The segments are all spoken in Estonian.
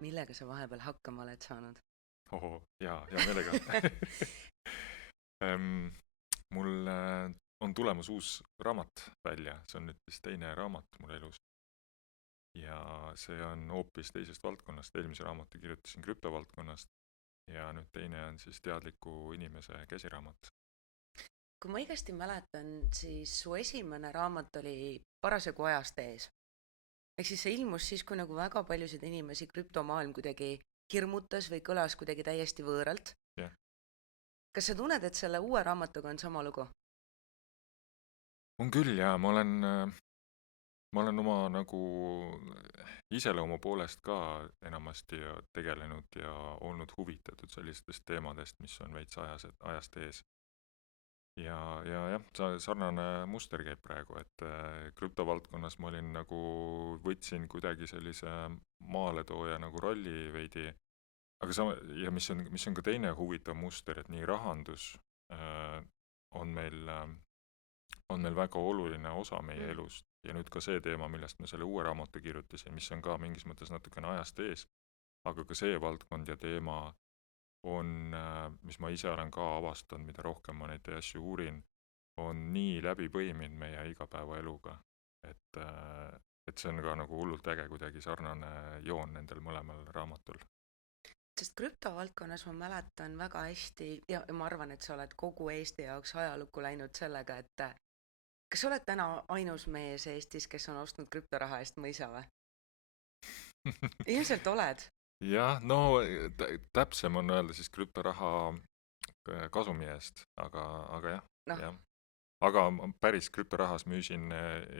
Millega sa vahepeal hakkama oled saanud? Hea meelega. Ehm, Mul on tulemas uus raamat välja, see on nüüd vist teine raamat mul elus ja see on hoopis teisest valdkonnast, eelmise raamatu kirjutasin krüptovaldkonnast ja nüüd teine on siis teadliku inimese käsiraamat. Kui ma õigesti mäletan, siis su esimene raamat oli parasjagu ajast ees. Ehk siis see ilmus siis, kui nagu väga paljusid inimesi krüptomaailm kuidagi hirmutas või kõlas kuidagi täiesti võõralt. Jah, Kas sa tunned, et selle uue raamatuga on sama lugu? on küll jaa, ma olen oma nagu iseloomu poolest ka enamasti tegelenud ja olnud huvitatud sellistest teemadest, mis on veits ajast ees. Ja jah, sarnane muster käib praegu, et krüptovaldkonnas ma olin nagu, võtsin kuidagi sellise maaletooja nagu rolli veidi, aga ja mis on ka teine huvitav muster, et nii rahandus äh, on meil väga oluline osa meie Mm. elust ja nüüd ka see teema, millest ma selle uue raamatu kirjutasin, mis on ka mingis mõttes natukene ajast ees, aga ka see valdkond ja teema on, mis ma ise olen ka avastanud, mida rohkem ma neid asju uurin, on nii läbi põiminud meie igapäevaeluga, et, et see on ka nagu hullult äge kuidagi sarnane joon nendel mõlemal raamatul. Sest krüptovaldkonnas ma mäletan väga hästi ja ma arvan, et sa oled kogu Eesti jaoks ajalukku läinud sellega, et kas sa oled täna ainus mees Eestis, kes on ostnud krüptoraha eest mõisa või? Ilmselt oled. Jah, no täpsem on öelda siis krüptoraha kasumi eest, aga jah, Noh, jah. Aga ma päris krüptorahas müüsin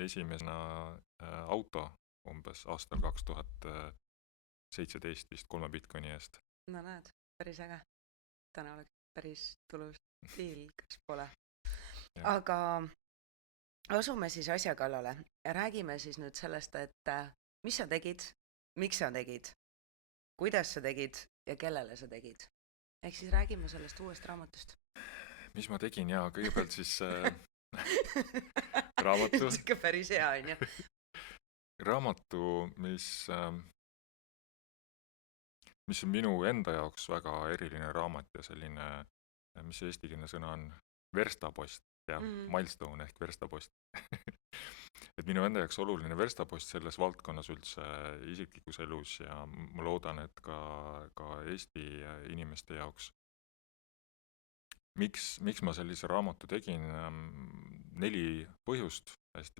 esimesena auto umbes aastal 2017 vist 3 Bitcoini eest. no näed, päris äge. Täna oleks päris tulus diil, kas pole. Jah. Aga asume siis asja kallale ja räägime siis nüüd sellest, et mis sa tegid, miks sa tegid, kuidas sa tegid ja kellele sa tegid. Ehk siis räägime sellest uuest raamatust. Mis ma tegin, jaa, kõigepealt siis raamatu, sihuke päris hea onju. raamatu, mis on minu enda jaoks väga eriline raamat ja selline, mis see eestikeelne sõna on, verstapost, jah, milstone ehk verstapost. Et minu enda jaoks oluline verstapost selles valdkonnas üldse isiklikus elus ja ma loodan, et ka Eesti inimeste jaoks. Miks ma sellise raamatu tegin? 4 põhjust,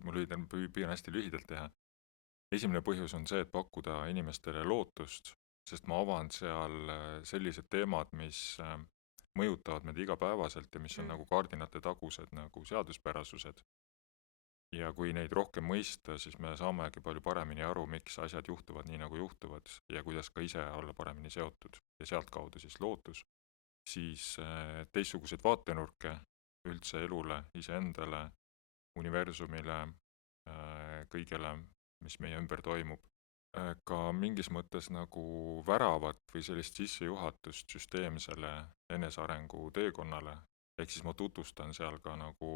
ma püüan hästi lühidalt teha. Esimene põhjus on see, et pakkuda inimestele lootust, sest ma avan seal sellised teemad, mis mõjutavad meid igapäevaselt ja mis on nagu kaardinate tagused nagu seaduspärasused. Ja kui neid rohkem mõista, siis me saamegi palju paremini aru, miks asjad juhtuvad nii, nagu juhtuvad ja kuidas ka ise olla paremini seotud ja sealtkaudu siis lootus. Siis teistsuguseid vaatenurke üldse elule, iseendale, universumile, kõigele, mis meie ümber toimub. Ka mingis mõttes nagu väravat või sellist sissejuhatust süsteemsele enesearengu teekonnale, ehk siis ma tutvustan seal ka nagu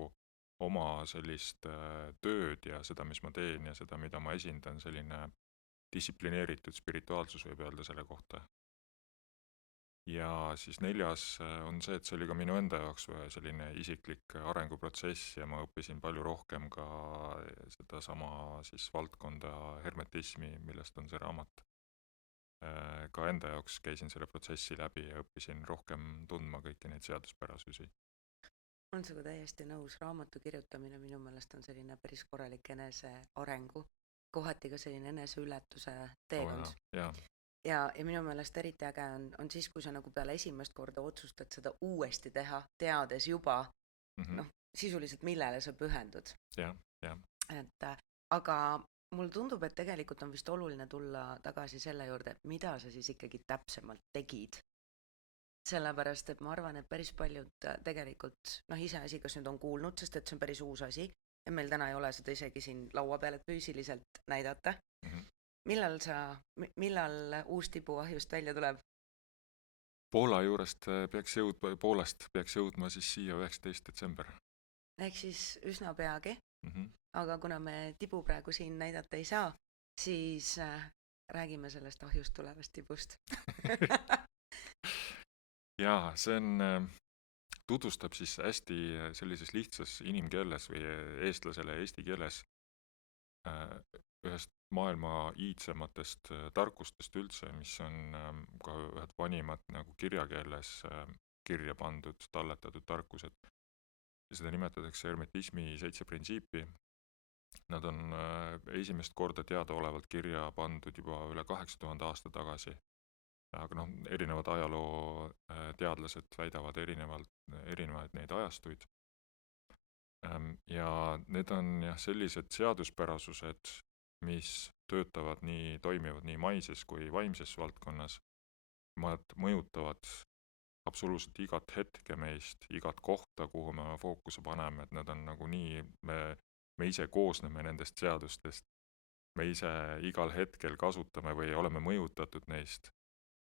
oma sellist tööd ja seda, mis ma teen ja seda, mida ma esindan, selline distsiplineeritud spirituaalsus võib öelda selle kohta. Ja siis 4. on see, et see oli ka minu enda jaoks selline isiklik arenguprotsess ja ma õppisin palju rohkem ka sedasama siis valdkonda hermetismi, millest on see raamat. Ka enda jaoks käisin selle protsessi läbi ja õppisin rohkem tundma kõiki neid seaduspärasusi. olen sinuga täiesti nõus, raamatu kirjutamine minu meelest on selline päris korralik enesearengu, kohati ka selline eneseületuse teekond. Ja minu meelest eriti äge on siis, kui sa nagu peale esimest korda otsustad seda uuesti teha, teades juba, noh, sisuliselt millele sa pühendud. Jah. Et aga mulle tundub, et tegelikult on vist oluline tulla tagasi selle juurde, et mida sa siis ikkagi täpsemalt tegid. Sellepärast, et ma arvan, et päris paljud tegelikult, noh, iseasi, kas nüüd on kuulnud, sest et see on päris uus asi ja meil täna ei ole seda isegi siin laua peal, et füüsiliselt näidata. Millal uus tibuahjust välja tuleb? Poolast peaks jõudma siis siia 19. detsember. Ehk siis üsna peagi. Aga kuna me tibu praegu siin näidata ei saa, siis räägime sellest ahjust tulevast tibust. Jaa, see tutvustab siis hästi sellises lihtsas inimkeeles või eestlasele eesti keeles ühest maailma iidsematest tarkustest üldse, mis on ka ühed vanimad nagu kirjakeeles kirja pandud, talletatud tarkused. Ja seda nimetatakse hermetismi 7 printsiipi. Nad on esimest korda teadaolevalt kirja pandud juba üle 8000 aasta tagasi. Aga erinevad ajaloo teadlased väidavad erinevaid neid ajastuid. Ja need on sellised seaduspärasused, mis toimivad nii maises kui vaimses valdkonnas. Nad mõjutavad absoluutselt igat hetke meist, igat kohta, kuhu me fookuse paneme, et nad on nagu nii, me ise koosneme nendest seadustest, me ise igal hetkel kasutame või oleme mõjutatud neist.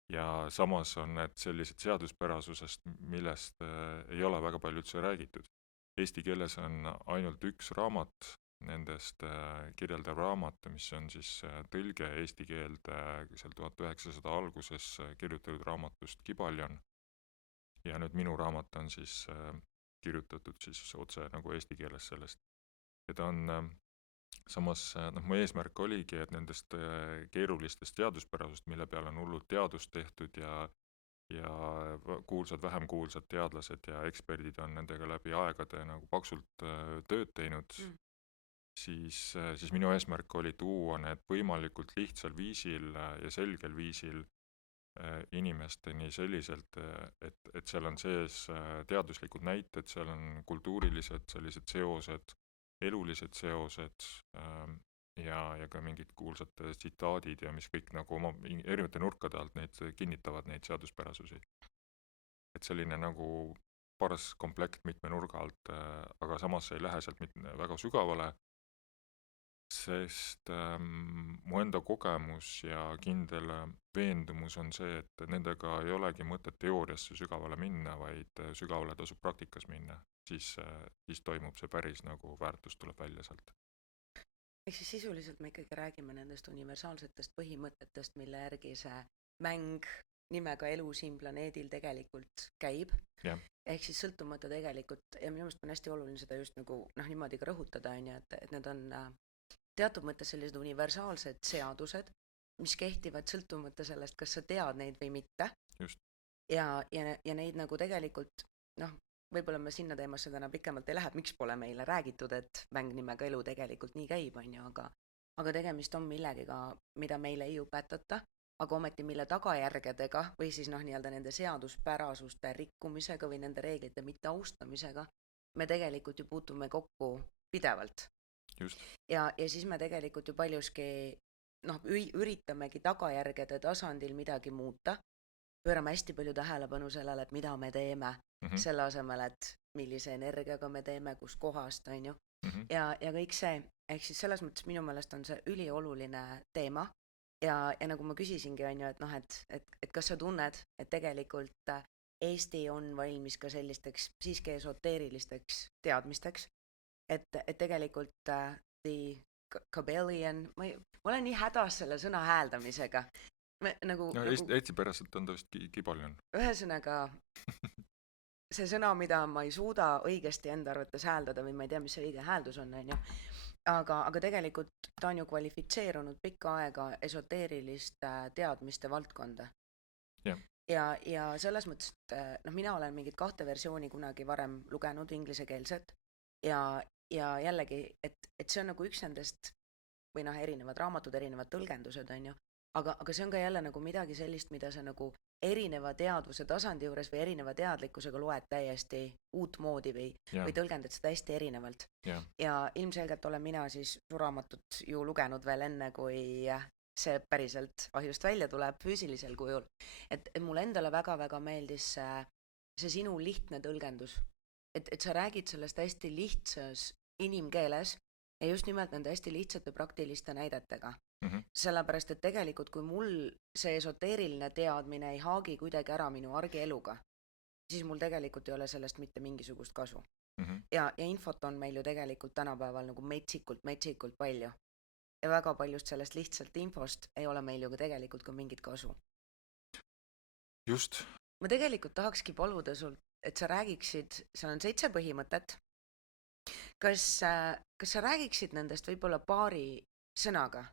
Ja samas on need sellised seaduspärasusest, millest ei ole väga palju üldse räägitud. Eesti keeles on ainult üks raamat nendest kirjeldav raamat, mis on siis tõlge eesti keelde seal 1900 alguses kirjutatud raamatust Kybalion. Ja nüüd minu raamat on siis kirjutatud siis otse nagu eesti keeles sellest. Ja ta on samas, mu eesmärk oligi, et nendest keerulistest teaduspärasust, mille peale on hullult teadust tehtud ja kuulsad, vähem kuulsad teadlased ja eksperdid on nendega läbi aegade nagu paksult tööd teinud, siis minu eesmärk oli tuua need võimalikult lihtsal viisil ja selgel viisil inimesteni selliselt, et seal on sees teaduslikud näited, seal on kultuurilised sellised seosed, elulised seosed ja ka mingid kuulsad tsitaadid ja mis kõik nagu oma erinevate nurkade alt neid kinnitavad neid seaduspärasusi. Et selline nagu paras komplekt mitme nurga alt, aga samas ei lähe sealt väga sügavale, sest mu enda kogemus ja kindel veendumus on see, et nendega ei olegi mõtet teooriasse sügavale minna, vaid sügavale tasub praktikas minna. Siis toimub see päris nagu väärtus tuleb välja sealt. Ehk siis sisuliselt me ikkagi räägime nendest universaalsetest põhimõtetest, mille järgi see mäng nimega elu siin planeedil tegelikult käib. Yeah. Ehk siis sõltumata tegelikult, ja minu meelest on hästi oluline seda just nagu niimoodi ka rõhutada, et need on teatud mõttes sellised universaalsed seadused, mis kehtivad sõltumata sellest, kas sa tead neid või mitte. Just. Ja neid nagu tegelikult, võib-olla me sinna teemasse täna pikemalt ei lähe, miks pole meile räägitud, et mäng nimega elu tegelikult nii käib, aga tegemist on millegiga, mida meile ei õpetata, aga ometi mille tagajärgedega või siis nii-öelda nende seaduspärasuste rikkumisega või nende reeglite mitteaustamisega me tegelikult ju puutume kokku pidevalt. Just. Ja siis me tegelikult ju paljuski üritamegi tagajärgede tasandil midagi muuta, pöörame hästi palju tähelepanu sellele, et mida me teeme, selle asemel, et millise energiaga me teeme, kus kohast, on ju. Ja kõik see, ehk siis selles mõttes minu meelest on see ülioluline teema ja nagu ma küsisingi, on ju, et kas sa tunned, et tegelikult Eesti on valmis ka sellisteks siiski esoteerilisteks teadmisteks, et tegelikult the Kybalion, ma olen nii hädas selle sõna hääldamisega. Eestipäraselt on ta vist Kybalion. Ühesõnaga, see sõna, mida ma ei suuda õigesti enda arvates hääldada või ma ei tea, mis see õige hääldus on ju. Aga tegelikult ta on ju kvalifitseerunud pikka aega esoteeriliste teadmiste valdkonda. Yeah. Ja selles mõttes, et mina olen mingit 2 versiooni kunagi varem lugenud inglisekeelset ja jällegi, et see on nagu üks nendest või erinevad raamatud, erinevad tõlgendused, on ju. Aga see on ka jälle nagu midagi sellist, mida sa nagu erineva teadvuse tasandi juures või erineva teadlikkusega loed täiesti uut moodi või tõlgendad seda hästi erinevalt. Yeah. Ja ilmselgelt olen mina siis su raamatut ju lugenud veel enne, kui see päriselt ahjust välja tuleb füüsilisel kujul. Et mulle endale väga-väga meeldis see sinu lihtne tõlgendus. Et sa räägid sellest hästi lihtsas inimkeeles ja just nimelt nende hästi lihtsate praktiliste näidetega. Sellepärast, et tegelikult kui mul see esoteeriline teadmine ei haagi kuidagi ära minu argieluga, siis mul tegelikult ei ole sellest mitte mingisugust kasu. Ja infot on meil ju tegelikult tänapäeval nagu metsikult palju. ja väga paljust sellest lihtsalt infost ei ole meil ju ka tegelikult ka mingit kasu. Just. Ma tegelikult tahakski paluda sult, et sa räägiksid, seal on 7 põhimõtet. Kas sa räägiksid nendest võib-olla paari sõnaga,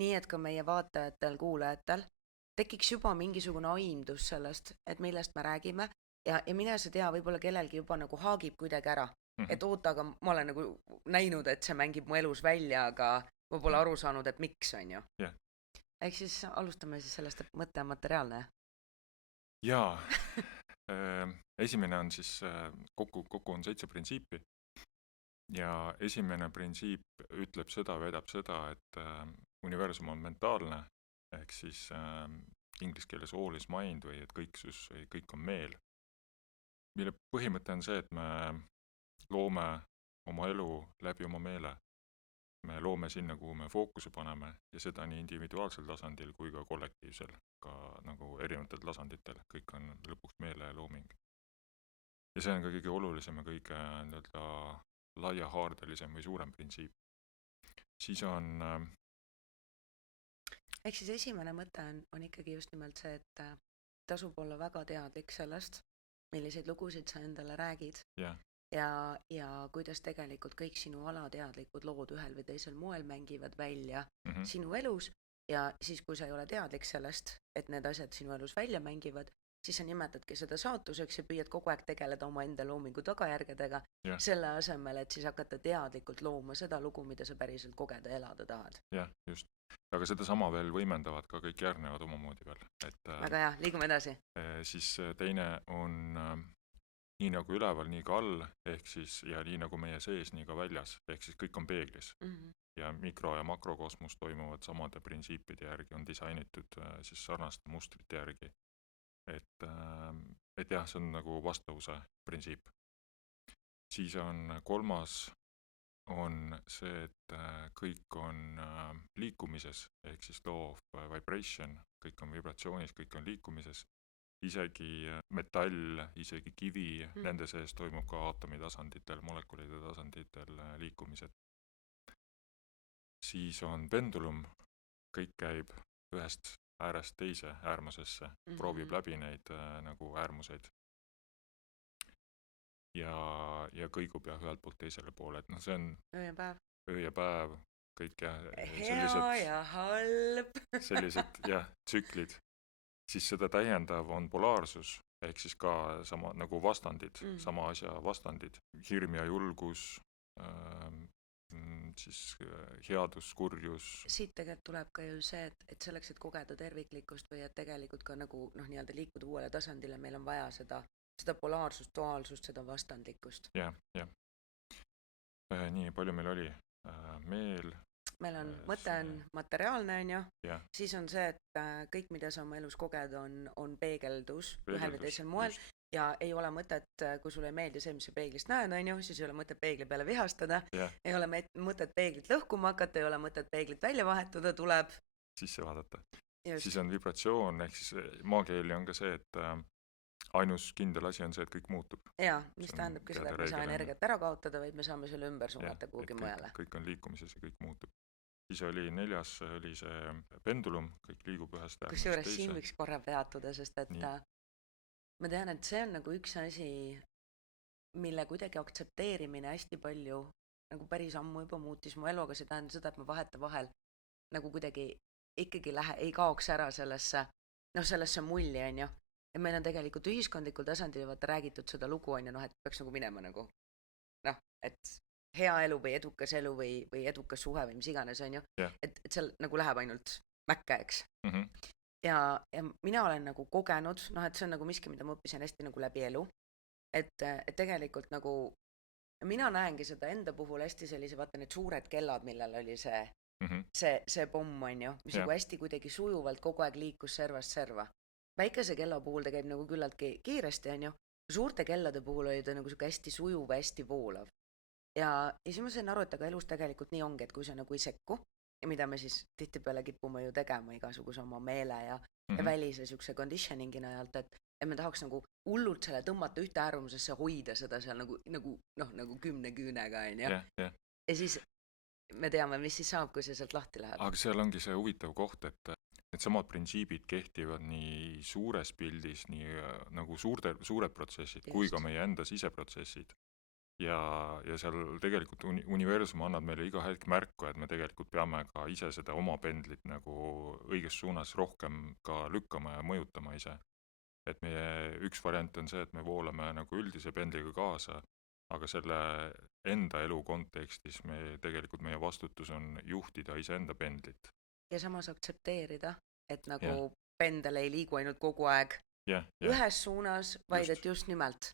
nii et ka meie vaatajatel, kuulajatel tekiks juba mingisugune aimdus sellest, et millest me räägime ja mine sa tea, võib-olla kellelgi juba nagu haagib kuidagi ära, et oota, aga ma olen nagu näinud, et see mängib mu elus välja, aga ma pole aru saanud, et miks, on ju. Ehk siis alustame siis sellest, et mõte on materiaalne. Jaa, esimene on siis, kokku on 7 printsiipi ja esimene printsiip ütleb seda, väidab seda, et universum on mentaalne, ehk siis inglise keeles all is mind või et kõiksus või kõik on meel, mille põhimõte on see, et me loome oma elu läbi oma meele. Me loome sinna, kuhu me fookuse paneme ja seda nii individuaalsel tasandil kui ka kollektiivsel, ka nagu erinevatel tasanditel, kõik on lõpuks meele looming. Ja see on ka kõige olulisem ja kõige laiahaardelisem või suurem printsiip. Siis on ehk siis esimene mõte on ikkagi just nimelt see, et tasub olla väga teadlik sellest, milliseid lugusid sa endale räägid ja kuidas tegelikult kõik sinu alateadlikud lood ühel või teisel moel mängivad välja sinu elus ja siis, kui sa ei ole teadlik sellest, et need asjad sinu elus välja mängivad, siis sa nimetadki seda saatuseks ja püüad kogu aeg tegeleda oma enda loomingu tagajärgedega selle asemel, et siis hakata teadlikult looma seda lugu, mida sa päriselt kogeda ja elada tahad. Jah, just. Aga seda sama veel võimendavad ka kõik järgnevad omamoodi veel. Väga hea, liigume edasi. Siis teine on nii nagu üleval, nii ka all, ehk siis ja nii nagu meie sees, nii ka väljas, ehk siis kõik on peeglis. Ja mikro- ja makrokosmos toimuvad samade printsiipide järgi, on disainitud siis sarnaste mustrite järgi. Et jah, see on nagu vastavuse printsiip. Siis on kolmas on see, et kõik on liikumises, ehk siis law of vibration, kõik on vibratsioonis, kõik on liikumises. Isegi metall, isegi kivi, nende sees toimub ka aatomi tasanditel, molekulide tasanditel liikumised. Siis on pendulum, kõik käib ühest äärest teise äärmusesse, proovib läbi neid nagu äärmuseid ja kõigub ühelt poolt teisele poole, et see on öö ja päev, kõik hea ja halb sellised tsüklid. Siis seda täiendav on polaarsus, ehk siis ka sama nagu vastandid, sama asja vastandid, hirm ja julgus, siis headus, kurjus. Siit tegelikult tuleb ka ju see, et selleks, et kogeda terviklikkust või et tegelikult ka nagu nii-öelda liikuda uuele tasandile, meil on vaja seda polaarsust, duaalsust, seda vastandlikkust. Jah. Nii, palju meil oli? Meel. Meil on, mõte on materiaalne, on ju. Siis on see, et kõik, mida sa oma elus koged, on peegeldus ühel või teisel moel. Ja ei ole mõtet, kui sulle ei meeldi see, mis sa peeglist näed, on ju, siis ei ole mõtet peegli peale vihastada. Ei ole mõtet peeglit lõhkuma hakata, ei ole mõtet peeglit välja vahetada, tuleb sisse vaadata. Siis on vibratsioon, ehk siis maakeeli on ka see, et ainus kindel asi on see, et kõik muutub. Jaa, mis tähendabki seda, et me saa energiat ära kaotada, vaid me saame selle ümber suunata kuhugi mujale. Kõik on liikumises ja kõik muutub. Siis oli 4. oli see pendulum, kõik liigub ühest äärmusest teise. Kusjuures siin võiks korra peatuda, sest et ma tean, et see on nagu üks asi, mille kuidagi aktsepteerimine hästi palju nagu päris ammu juba muutis mu elu, aga see tähendab seda, et ma vaheta vahel nagu kuidagi ikkagi ei kaoks ära sellesse mulli, on ju. Ja meil on tegelikult ühiskondlikul tasandil vaata räägitud seda lugu, on ju, et peaks nagu minema nagu, et hea elu või edukas elu või edukas suhe või mis iganes, on ju, et seal nagu läheb ainult mäkke, eks. Ja mina olen nagu kogenud, et see on nagu miski, mida ma õppisin hästi nagu läbi elu, et tegelikult nagu mina näengi seda enda puhul hästi sellise, vaata need suured kellad, millel oli see pomm, on ju, mis nagu hästi kuidagi sujuvalt kogu aeg liikus servast serva. Väikese kella puhul ta käib nagu küllaltki kiiresti, on ju. Suurte kellade puhul oli ta nagu hästi sujuv, hästi voolav. Ja siis ma sain aru, et aga elus tegelikult nii ongi, et kui sa nagu ei sekku, ja mida me siis tihtipeale kipume ju tegema igasuguse oma meele ja välise siukse conditioningi najalt, et me tahaks nagu hullult selle tõmmata ühte äärmusesse hoida seda seal nagu 10 küünega, on ju. Ja siis me teame, mis siis saab, kui see sealt lahti läheb. Aga seal ongi see huvitav koht, et needsamad printsiibid kehtivad nii suures pildis, nii nagu suured protsessid, kui ka meie enda siseprotsessid. Ja seal tegelikult universum annab meile iga hetk märku, et me tegelikult peame ka ise seda oma pendlit nagu õiges suunas rohkem ka lükkama ja mõjutama ise. Et meie üks variant on see, et me voolame nagu üldise pendliga kaasa, aga selle enda elu kontekstis tegelikult meie vastutus on juhtida iseenda pendlit. Ja samas aktsepteerida, et nagu pendel ei liigu ainult kogu aeg ühes suunas, vaid et just nimelt.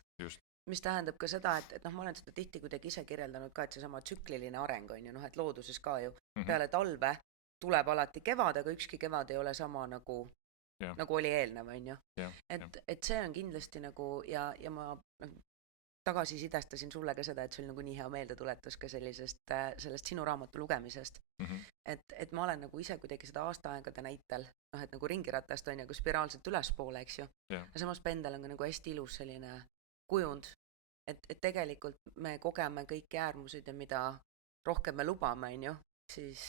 Mis tähendab ka seda, et ma olen seda tihti kuidagi ise kirjeldanud ka, et see sama tsükliline areng on ju, et looduses ka ju peale talve tuleb alati kevad, aga ükski kevad ei ole sama nagu oli eelnev, on ju. Et see on kindlasti nagu ja ma tagasisidestasin sulle ka seda, et sul nagu nii hea meelde tuletas ka sellest sinu raamatu lugemisest. Et ma olen nagu ise kuidagi seda aastaaegade näitel, et nagu ringiratast on ju, kui spiraalselt ülespoole, eks ju. Ja samas pendel on ka nagu hästi ilus selline kujund, et tegelikult me kogeme kõiki äärmusid ja mida rohkem me lubame, on ju, siis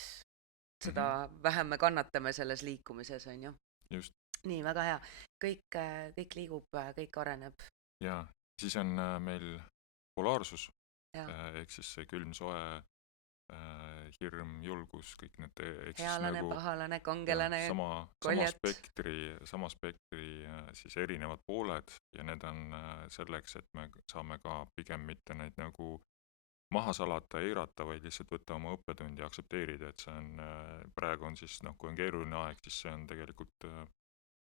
seda vähem me kannatame selles liikumises, on ju. Just. Nii, väga hea. Kõik liigub, kõik areneb. Ja siis on meil polaarsus, ehk siis see külm, soe, hirm, julgus, kõik need healane, pahalane, kangelane, sama spektri siis erinevad pooled ja need on selleks, et me saame ka pigem mitte neid nagu maha salata, eirata, vaid lihtsalt võtta oma õppetundi ja aktsepteerida, et see on, praegu on siis, kui on keeruline aeg, siis see on tegelikult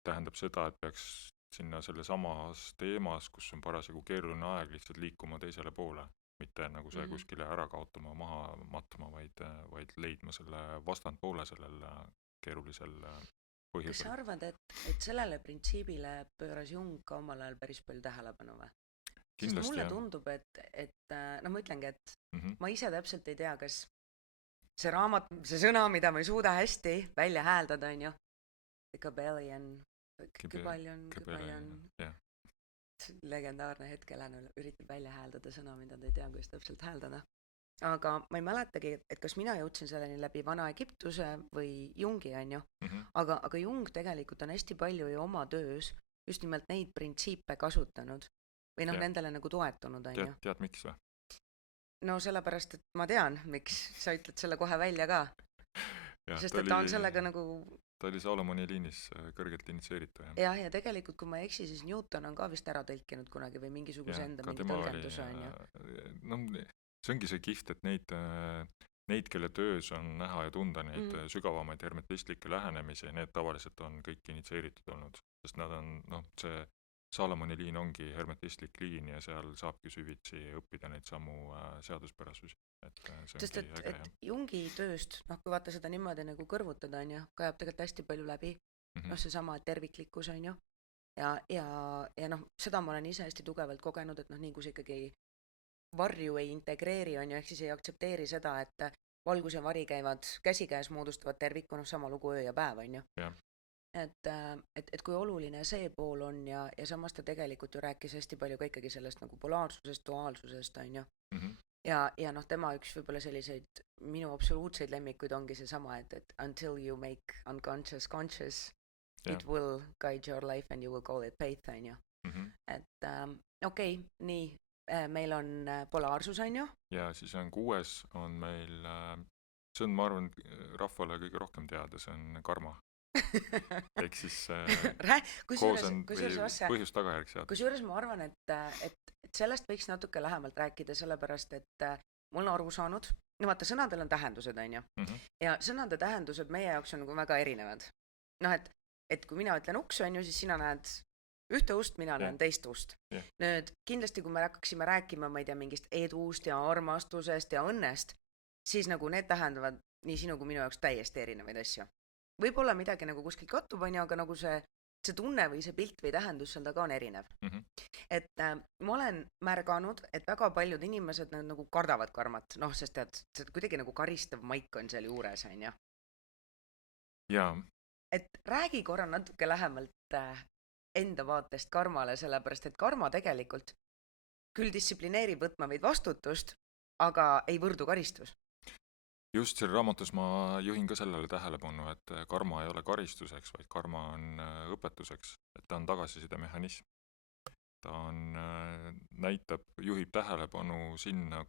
tähendab seda, et peaks sinna selle samas teemas, kus on parasjagu keeruline aeg, lihtsalt liikuma teisele poole. Mitte nagu see kuskile ära kaotama, maha matma, vaid leidma selle vastandpoole sellel keerulisel põhjusel. Kas sa arvad, et sellele printsiibile pööras Jung ka omal ajal päris palju tähelepanu või? Sest mulle tundub, et ma ütlengi, et ma ise täpselt ei tea, kas see raamat, see sõna, mida ma ei suuda hästi välja hääldada, on ju, Kybalion, legendaarne hetkelännu üritab välja hääldada sõna, mida ta ei tea, kuidas täpselt hääldada. Aga ma ei mäletagi, et kas mina jõudsin selleni läbi Vana-Egiptuse või Jungi, on ju. Aga Jung tegelikult on hästi palju ju oma töös just nimelt neid printsiipe kasutanud või nendele nagu toetunud, on ju. Tead miks või? No sellepärast, et ma tean, miks sa ütled selle kohe välja ka. Sest et ta on sellega nagu... Ta oli Salomoni liinis kõrgelt initseeritu. Ja tegelikult, kui ma ei eksi, siis Newton on ka vist ära tõlkinud kunagi või mingisuguse enda mingi tõlgenduse, on ju. See ongi see kiht, et neid, kelle töös on näha ja tunda neid sügavamaid hermetistlikke lähenemisi, need tavaliselt on kõik initseeritud olnud. Sest nad on, see Salomoni liin ongi hermetistlik liin ja seal saabki süvitsi õppida neid samu seaduspärasusi. Sest et Jungi tööst, kui vaata seda niimoodi nagu kõrvutada, on ju, kajab tegelikult hästi palju läbi, see sama terviklikkus, on ju, ja seda ma olen ise hästi tugevalt kogenud, et nii kui see ikkagi varju ei integreeri, on ju, ehk siis ei aktsepteeri seda, et valgus ja vari käivad käsikäes, moodustavad terviku, sama lugu öö ja päev, on ju. Et kui oluline see pool on ja samas ta tegelikult ju rääkis hästi palju ka ikkagi sellest nagu polaarsusest, duaalsusest, on ju. Ja tema üks võib-olla selliseid minu absoluutseid lemmikuid ongi see sama, et until you make unconscious conscious, it will guide your life and you will call it faith, on ju. Et okei, nii, meil on polaarsus, on ju. Ja siis on 6, on meil, see on, ma arvan, rahvale kõige rohkem teada, see on karma. Ehk siis koos on põhjus-tagajärg sealt. Kusjuures ma arvan, et sellest võiks natuke lähemalt rääkida, sellepärast, et mul on aru saanud, vaata, sõnadel on tähendused, on ju, ja sõnade tähendused meie jaoks on nagu väga erinevad. Et kui mina ütlen uks, on ju, siis sina näed ühte ust, mina näen teist ust. Nüüd, kindlasti, kui me hakkaksime rääkima, ma ei tea, mingist edust ja armastusest ja õnnest, siis nagu need tähendavad nii sinu kui minu jaoks täiesti erinevaid asju. Võib-olla midagi nagu kuskilt kattub, on ju, aga nagu see tunne või see pilt või tähendus seal taga on erinev. Et ma olen märganud, et väga paljud inimesed nagu kardavad karmat, sest et kuidagi nagu karistav maik on seal juures, on ju. Jaa. Et räägi korra natuke lähemalt enda vaatest karmale, sellepärast, et karma tegelikult küll distsiplineerib võtma meid vastutust, aga ei võrdu karistus. Just seal raamatus ma juhin ka sellele tähelepanu, et karma ei ole karistuseks, vaid karma on õpetuseks, et ta on tagasisidemehhanism. Ta on, näitab, juhib tähelepanu sinna,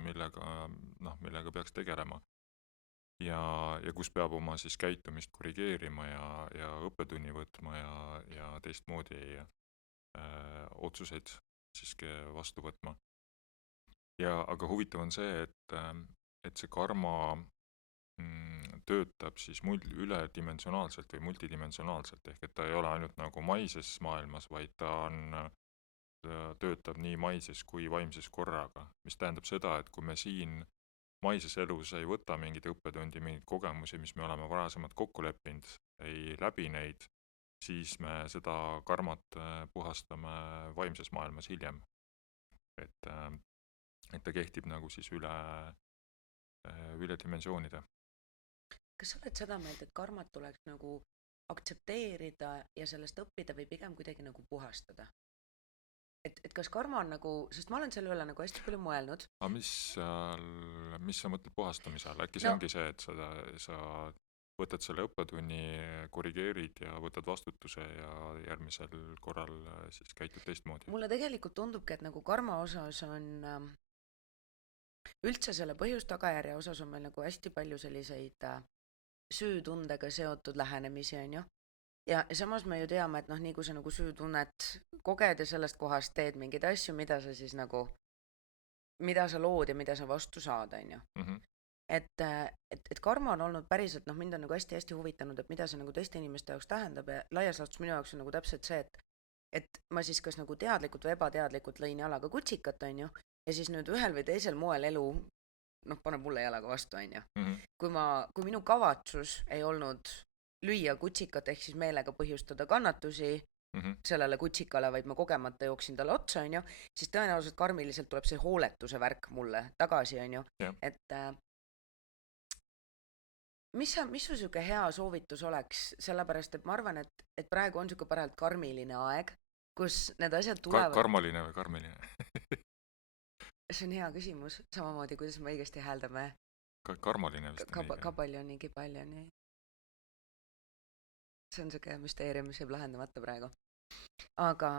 millega peaks tegelema. Ja kus peab oma siis käitumist korrigeerima ja õppetunni võtma ja teistmoodi otsuseid siiski vastu võtma. Aga huvitav on see, et see karma töötab siis üledimensionaalselt või multidimensionaalselt, ehk et ta ei ole ainult nagu maises maailmas, vaid ta töötab nii maises kui vaimses korraga, mis tähendab seda, et kui me siin maises elus ei võta mingeid õppetundi, mingeid kogemusi, mis me oleme varasemalt kokku leppinud, ei läbi neid, siis me seda karmat puhastame vaimses maailmas hiljem. Et ta kehtib nagu siis üle dimensioonide. Kas sa oled seda meelt, et karmat tuleks nagu aktsepteerida ja sellest õppida või pigem kuidagi nagu puhastada? Et kas karma on nagu, sest ma olen selle üle nagu hästi palju mõelnud. Aga mis sa mõtled puhastamise all? Äkki see ongi see, et sa võtad selle õppetunni, korrigeerid ja võtad vastutuse ja järgmisel korral siis käitud teistmoodi? Mulle tegelikult tundubki, et nagu karma osas on üldse selle põhjus-tagajärje osas on meil nagu hästi palju selliseid süütundega seotud lähenemisi, on ju. Ja samas me ju teame, et nii kui sa nagu süütunnet koged ja sellest kohast teed mingeid asju, mida sa siis nagu, mida sa lood ja mida sa vastu saad, on ju. Et karma on olnud päriselt, mind on nagu hästi-hästi huvitanud, et mida see nagu teiste inimeste jaoks tähendab ja laias laastus minu jaoks on nagu täpselt see, et ma siis kas nagu teadlikult või ebateadlikult lõin jalaga kutsikat, on ju, ja siis nüüd ühel või teisel moel elu, paneb mulle jalaga vastu, on ju. Kui minu kavatsus ei olnud lüüa kutsikat ehk siis meelega põhjustada kannatusi sellele kutsikale, vaid ma kogemata jooksin talle otsa, on ju, siis tõenäoliselt karmiliselt tuleb see hooletuse värk mulle tagasi, on ju. Et mis su siuke hea soovitus oleks, sellepärast, et ma arvan, et praegu on siuke parajalt karmiline aeg, kus need asjad tulevad. Karmaline või karmiline? See on hea küsimus, samamoodi, kuidas me õigesti hääldame. Karmaline vist on nii. Kapaljoni, kipaljoni. See on siuke müsteerium, mis jääb lahendamata praegu. Aga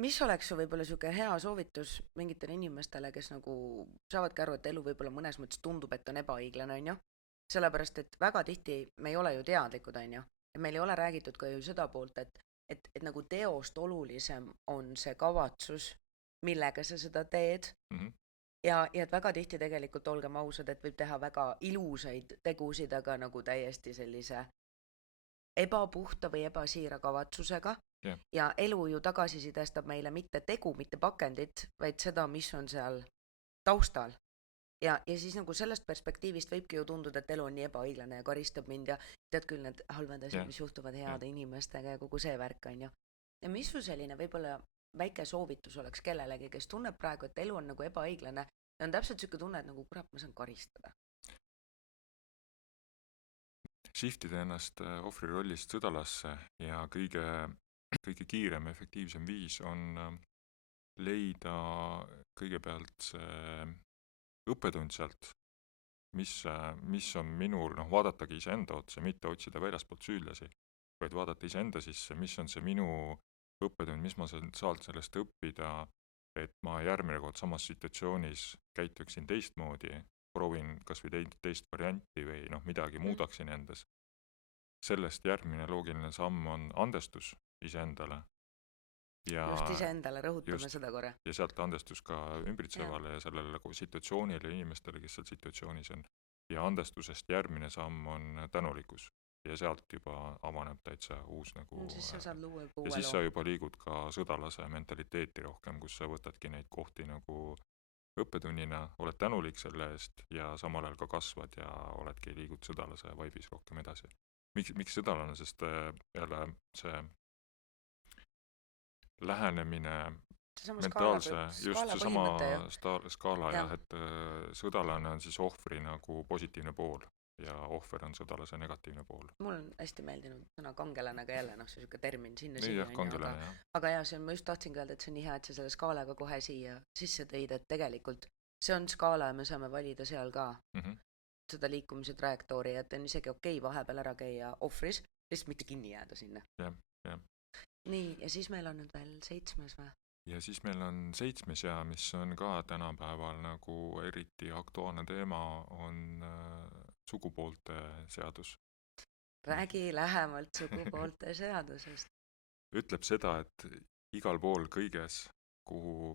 mis oleks su võib-olla siuke hea soovitus mingitele inimestele, kes nagu saavadki aru, et elu võib-olla mõnes mõttes tundub, et on ebaõiglane, on ju? Sellepärast, et väga tihti me ei ole ju teadlikud, on ju? Ja meil ei ole räägitud ka ju seda poolt, et nagu teost olulisem on see kavatsus, millega sa seda teed. Ja et väga tihti tegelikult, olgem ausad, et võib teha väga ilusaid tegusid, aga nagu täiesti sellise ebapuhta või ebasiira kavatsusega. Ja elu ju tagasisidestab meile mitte tegu, mitte pakendit, vaid seda, mis on seal taustal. Ja siis nagu sellest perspektiivist võibki ju tunduda, et elu on nii ebaõiglane ja karistab mind ja tead küll need halvad asjad, mis juhtuvad heade inimestega ja kogu see värk, on ju. Ja mis su selline võib-olla väike soovitus oleks kellelegi, kes tunneb praegu, et elu on nagu ebaõiglane ja on täpselt siuke tunne, et nagu kurat, ma saan karistada. Shiftida ennast ohvri rollist sõdalasse ja kõige kiirem, efektiivsem viis on leida kõigepealt see õppetund sealt, mis on minul, vaadatagi iseenda otsa, mitte otsida väljaspoolt süüdlasi, vaid vaadata iseenda sisse, mis on see minu õppetund, mis ma saan sellest õppida, et ma järgmine kord samas situatsioonis käituksin teistmoodi, proovin kas või teist varianti või midagi muudaksin endas. Sellest järgmine loogiline samm on andestus iseendale. Just iseendale, rõhutame seda korra. Ja sealt andestus ka ümbritsevale ja sellele situatsioonile, inimestele, kes seal situatsioonis on. Ja andestusest järgmine samm on tänulikkus. Ja sealt juba avaneb täitsa uus nagu... Siis sa saad luua juba uue ja siis sa juba liigud ka sõdalase mentaliteeti rohkem, kus sa võtadki neid kohti nagu õppetunnina, oled tänulik selle eest ja samal ajal ka kasvad ja oledki liigud sõdalase vaibis rohkem edasi. Miks sõdalane, sest jälle see lähenemine mentaalse, just see sama skaala ja et sõdalane on siis ohvri nagu positiivne pool ja ohver on sõdalase negatiivne pool. Mul on hästi meeldinud sõna kangelane, aga jälle see siuke termin sinna siia. Kangelane, jah. Aga jah, ma just tahtsingi öelda, et see on nii hea, et sa selle skaalaga kohe siia sisse tõid, et tegelikult see on skaala ja me saame valida seal ka Mhm. seda liikumise trajektoori, et on isegi okei vahepeal ära käia ohvris, lihtsalt mitte kinni jääda sinna. Jah, jah. Nii, ja siis meil on nüüd veel 7. või? Ja siis meil on 7. ja mis on ka tänapäeval nagu eriti aktuaalne teema, on sugupoolte seadus. Räägi lähemalt sugupoolte seadusest. Ütleb seda, et igal pool kõiges,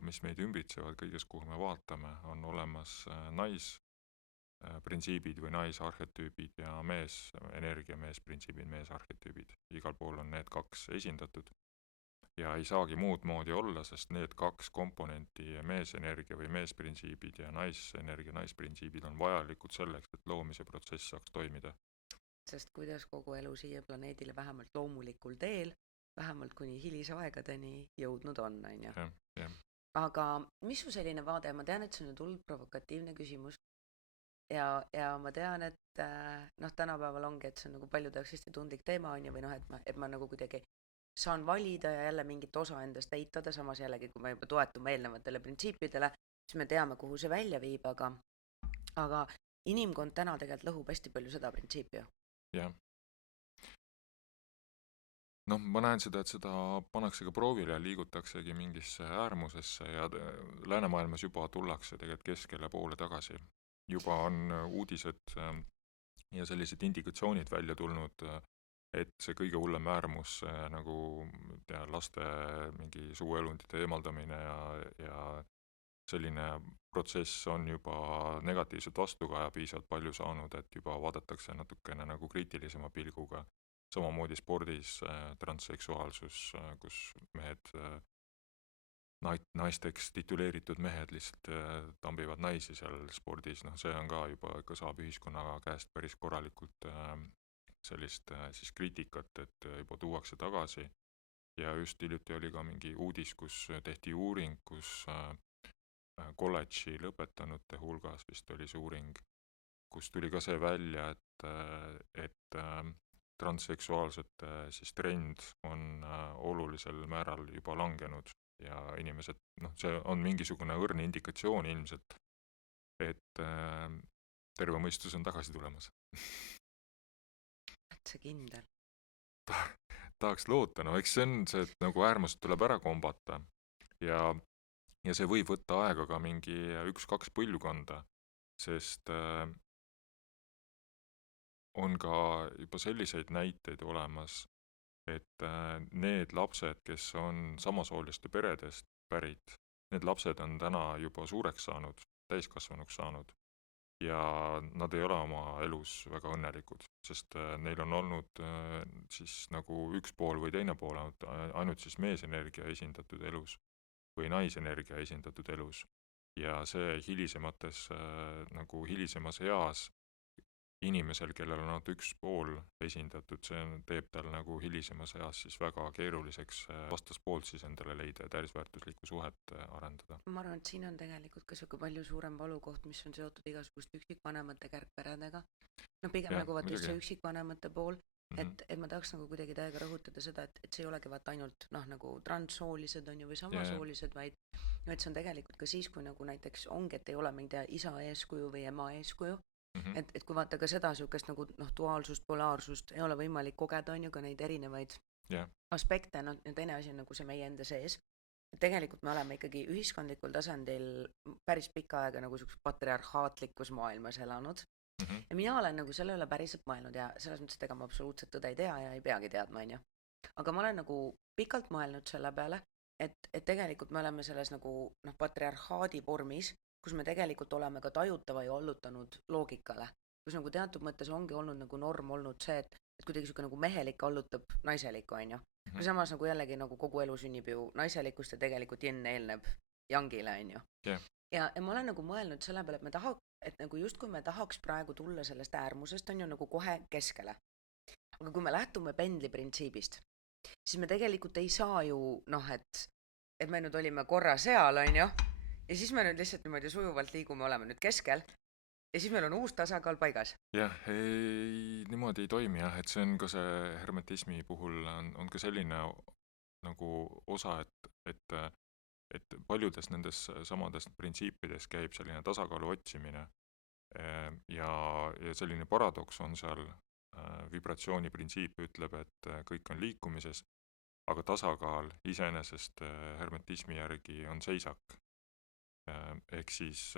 mis meid ümbritsevad, kõiges, kuhu me vaatame, on olemas naisprintsiibid või naisarhetüübid ja meesenergia, meesprintsiibid, meesarhetüübid. Igal pool on need kaks esindatud ja ei saagi muud moodi olla, sest need kaks komponenti, meesenergia või meesprintsiibid ja naisenergia, naisprintsiibid on vajalikud selleks, et loomise protsess saaks toimida. Sest kuidas kogu elu siia planeedile vähemalt loomulikul teel, vähemalt kuni hilisaegadeni jõudnud on, on ju. Aga mis su selline vaade, ma tean, et see on nüüd hullult provokatiivne küsimus ja ma tean, et tänapäeval ongi, et see on nagu paljude jaoks hästi tundlik teema, on ju, või et ma nagu kuidagi saan valida ja jälle mingit osa endast eitada, samas jällegi, kui me juba toetume eelnevatele printsiipidele, siis me teame, kuhu see välja viib, aga inimkond täna tegelikult lõhub hästi palju seda printsiipi ju. Jah. Ma näen seda, et seda pannakse ka proovile ja liigutaksegi mingisse äärmusesse ja läänemaailmas juba tullakse tegelikult keskele poole tagasi. Juba on uudised ja sellised indikatsioonid välja tulnud, et see kõige hullem äärmus nagu laste mingi suuelundite eemaldamine ja selline protsess on juba negatiivset vastukaja piisavalt palju saanud, et juba vaadatakse natukene nagu kriitilisema pilguga. Samamoodi spordis transseksuaalsus, kus mehed, naisteks tituleeritud mehed lihtsalt tambivad naisi seal spordis, see on ka juba ikka saab ühiskonnaga käest päris korralikult sellist siis kriitikat, et juba tuuakse tagasi. Ja just hiljuti oli ka mingi uudis, kus tehti uuring, kus kolledži lõpetanute hulgas vist oli see uuring, kus tuli ka see välja, et transseksuaalsete siis trend on olulisel määral juba langenud ja inimesed, see on mingisugune õrn indikatsioon ilmselt, et terve mõistus on tagasi tulemas. Et see kindel? Tahaks loota, eks see on see, et nagu äärmust tuleb ära kombata ja see võib võtta aega ka mingi 1-2 põlvkonda, sest on ka juba selliseid näiteid olemas, et need lapsed, kes on samasooliste peredest pärit, need lapsed on täna juba suureks saanud, täiskasvanuks saanud ja nad ei ole oma elus väga õnnelikud, sest neil on olnud siis nagu üks pool või teine pool ainult siis meesenergia esindatud elus või naisenergia esindatud elus ja see hilisemas eas inimesel, kellel on ainult üks pool esindatud, see teeb tal nagu hilisemas eas siis väga keeruliseks vastaspoolt siis endale leida ja täisväärtuslikku suhet arendada. Ma arvan, et siin on tegelikult ka selline palju suurem valukoht, mis on seotud igasugust üksikvanemate kärgperedega. Pigem nagu vaata just see üksikvanemate pool, et ma tahaks nagu kuidagi täiega rõhutada seda, et see ei olegi vaata ainult nagu transsoolised on ju või samasoolised, vaid see on tegelikult ka siis, kui nagu näiteks ongi, et ei ole mingi isa eeskuju või ema eeskuju. Et kui vaata ka seda sükest nagu duaalsust, polaarsust, ei ole võimalik kogeda, on ju ka neid erinevaid aspekte, ja teine asi on nagu see meie enda sees. Et tegelikult me oleme ikkagi ühiskondlikul tasandil päris pikka aega nagu sellises patriarhaatlikus maailmas elanud. Ja mina olen nagu selle üle päriselt mõelnud ja selles mõttes, et ega ma absoluutselt tõde ei tea ja ei peagi teadma, on ju. Aga ma olen nagu pikalt mõelnud selle peale, et tegelikult me oleme selles nagu patriarhaadi vormis, kus me tegelikult oleme ka tajutava ja allutanud loogikale, kus nagu teatud mõttes ongi olnud nagu norm olnud see, et kuidagi selline nagu mehelik allutab naiselikku, on ju. Aga samas nagu jällegi nagu kogu elu sünnib ju naiselikkust ja tegelikult jen eelneb jangile, on ju. Ja ma olen nagu mõelnud selle peale, et nagu justkui me tahaks praegu tulla sellest äärmusest, on ju, nagu kohe keskele. Aga kui me lähtume pendli printsiibist, siis me tegelikult ei saa ju, et me nüüd olime korra seal, on ju, ja siis me nüüd lihtsalt niimoodi sujuvalt liigume, oleme nüüd keskel ja siis meil on uus tasakaal paigas. Jah, niimoodi ei toimi jah, et see on ka see hermetismi puhul on ka selline nagu osa, et et paljudes nendes samades printsiipides käib selline tasakaalu otsimine ja selline paradoks on seal, vibratsiooni printsiip ütleb, et kõik on liikumises, aga tasakaal iseenesest hermetismi järgi on seisak. Ehk siis